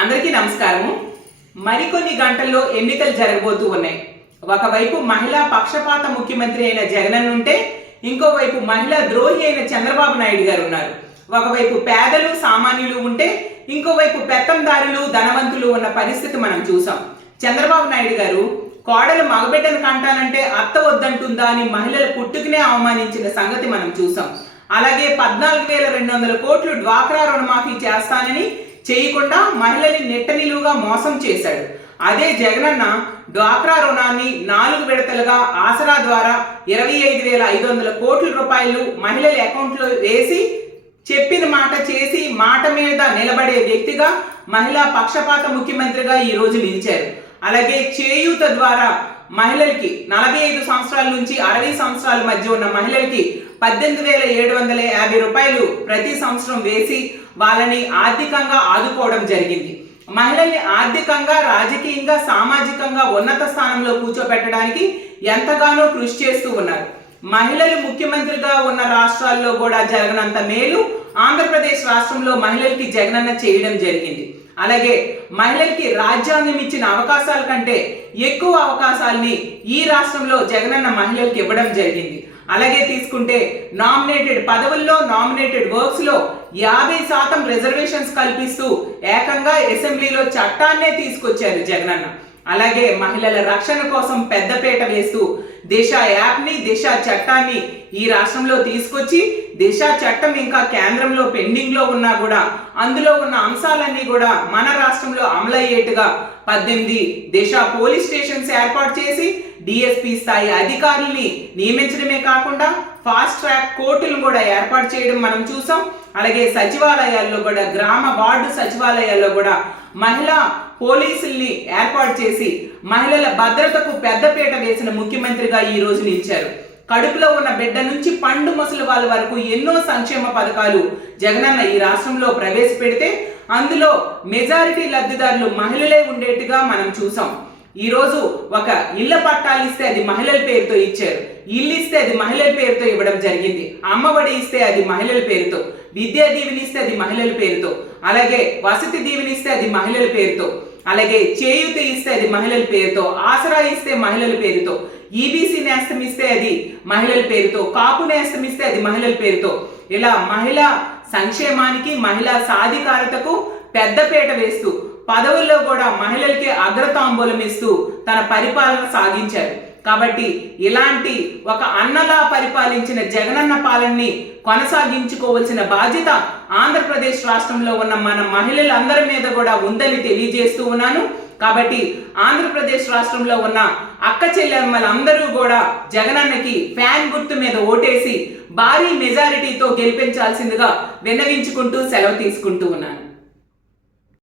అందరికీ నమస్కారము. మరికొన్ని గంటల్లో ఎన్నికలు జరగబోతూ ఉన్నాయి. ఒకవైపు మహిళా పక్షపాత ముఖ్యమంత్రి అయిన జగన్ ఉంటే, ఇంకోవైపు మహిళా ద్రోహి అయిన చంద్రబాబు నాయుడు గారు ఉన్నారు. ఒకవైపు పేదలు సామాన్యులు ఉంటే, ఇంకోవైపు పెత్తందారులు ధనవంతులు ఉన్న పరిస్థితి మనం చూసాం. చంద్రబాబు నాయుడు గారు కోడలు మగబిడ్డను కంటానంటే అత్త వద్దంటుందా అని మహిళల పుట్టుకునే అవమానించిన సంగతి మనం చూసాం. అలాగే 14,200 కోట్లు డ్వాక్రా రుణమాఫీ చేస్తానని చేయకుండా మహిళల్ని నెట్టనిలువుగా మోసం చేశాడు. అదే జగనన్న డ్వాక్రా రుణాన్ని 4 విడతలుగా ఆసరా ద్వారా 25,500 కోట్ల రూపాయలు మహిళల అకౌంట్లో వేసి చెప్పిన మాట చేసి మాట మీద నిలబడే వ్యక్తిగా మహిళా పక్షపాత ముఖ్యమంత్రిగా ఈ రోజు నిలిచారు. అలాగే చేయూత ద్వారా మహిళలకి 45 సంవత్సరాల నుంచి 60 సంవత్సరాల మధ్య ఉన్న మహిళలకి 18,750 రూపాయలు ప్రతి సంవత్సరం వేసి వాళ్ళని ఆర్థికంగా ఆదుకోవడం జరిగింది. మహిళల్ని ఆర్థికంగా, రాజకీయంగా, సామాజికంగా ఉన్నత స్థానంలో కూర్చోబెట్టడానికి ఎంతగానో కృషి చేస్తూ ఉన్నారు. మహిళలు ముఖ్యమంత్రిగా ఉన్న రాష్ట్రాల్లో కూడా జరగనంత మేలు ఆంధ్రప్రదేశ్ రాష్ట్రంలో మహిళలకి జగనన్న చేయడం జరిగింది. అలాగే మహిళలకి రాజ్యాంగం ఇచ్చిన అవకాశాల కంటే ఎక్కువ అవకాశాలని ఈ రాష్ట్రంలో జగనన్న మహిళలకు ఇవ్వడం జరిగింది. అలాగే తీసుకుంటే నామినేటెడ్ పదవుల్లో, నామినేటెడ్ వర్క్స్ లో 50% రిజర్వేషన్స్ కల్పిస్తూ ఏకంగా అసెంబ్లీలో చట్టాన్నే తీసుకొచ్చారు జగనన్న. అలాగే మహిళల రక్షణ కోసం పెద్దపీట వేస్తూ దిశ యాప్ని, దిశ చట్టాన్ని ఈ రాష్ట్రంలో తీసుకొచ్చి, దిశ చట్టం ఇంకా కేంద్రంలో పెండింగ్ లో ఉన్నా కూడా అందులో ఉన్న అంశాలన్నీ కూడా మన రాష్ట్రంలో అమలయ్యేట్టుగా 18 దిశ పోలీస్ స్టేషన్స్ ఏర్పాటు చేసి డిఎస్పీ స్థాయి అధికారుల్ని నియమించడమే కాకుండా ఫాస్ట్ ట్రాక్ కోర్టులను కూడా ఏర్పాటు చేయడం మనం చూసాం. అలాగే సచివాలయాల్లో కూడా, గ్రామ వార్డు సచివాలయాల్లో కూడా మహిళా పోలీసుల్ని ఏర్పాటు చేసి మహిళల భద్రతకు పెద్దపీట వేసిన ముఖ్యమంత్రిగా ఈ రోజు నిలిచారు. కడుపులో ఉన్న బిడ్డ నుంచి పండు ముసలి వాళ్ళ వరకు ఎన్నో సంక్షేమ పథకాలు జగనన్న ఈ రాష్ట్రంలో ప్రవేశపెడితే అందులో మెజారిటీ లబ్ధిదారులు మహిళలే ఉండేట్టుగా మనం చూసాం. ఈ రోజు ఒక ఇళ్ల పట్టాలు ఇస్తే అది మహిళల పేరుతో ఇచ్చారు, ఇల్లు ఇస్తే అది మహిళల పేరుతో ఇవ్వడం జరిగింది, అమ్మఒడి ఇస్తే అది మహిళల పేరుతో, విద్యా దీవెని ఇస్తే అది మహిళల పేరుతో, అలాగే వసతి దీవెని ఇస్తే అది మహిళల పేరుతో, అలాగే చేయూత ఇస్తే అది మహిళల పేరుతో, ఆసరా ఇస్తే మహిళల పేరుతో, ఈబీసీ నేస్తం ఇస్తే అది మహిళల పేరుతో, కాపు నేస్తం ఇస్తే అది మహిళల పేరుతో, ఇలా మహిళా సంక్షేమానికి, మహిళా సాధికారతకు పెద్దపీట వేస్తూ పదవుల్లో కూడా మహిళలకి అగ్రతాంబూలం ఇస్తూ తన పరిపాలన సాగించారు. కాబట్టి ఇలాంటి ఒక అన్నలా పరిపాలించిన జగనన్న పాలనని కొనసాగించుకోవాల్సిన బాధ్యత ఆంధ్రప్రదేశ్ రాష్ట్రంలో ఉన్న మన మహిళలందరి మీద కూడా ఉందని తెలియజేస్తూ ఉన్నాను. కాబట్టి ఆంధ్రప్రదేశ్ రాష్ట్రంలో ఉన్న అక్క చెల్లెమ్మలందరూ కూడా జగనన్నకి ఫ్యాన్ గుర్తు మీద ఓటేసి భారీ మెజారిటీతో గెలిపించాల్సిందిగా విన్నవించుకుంటూ సెలవు తీసుకుంటూ ఉన్నాను.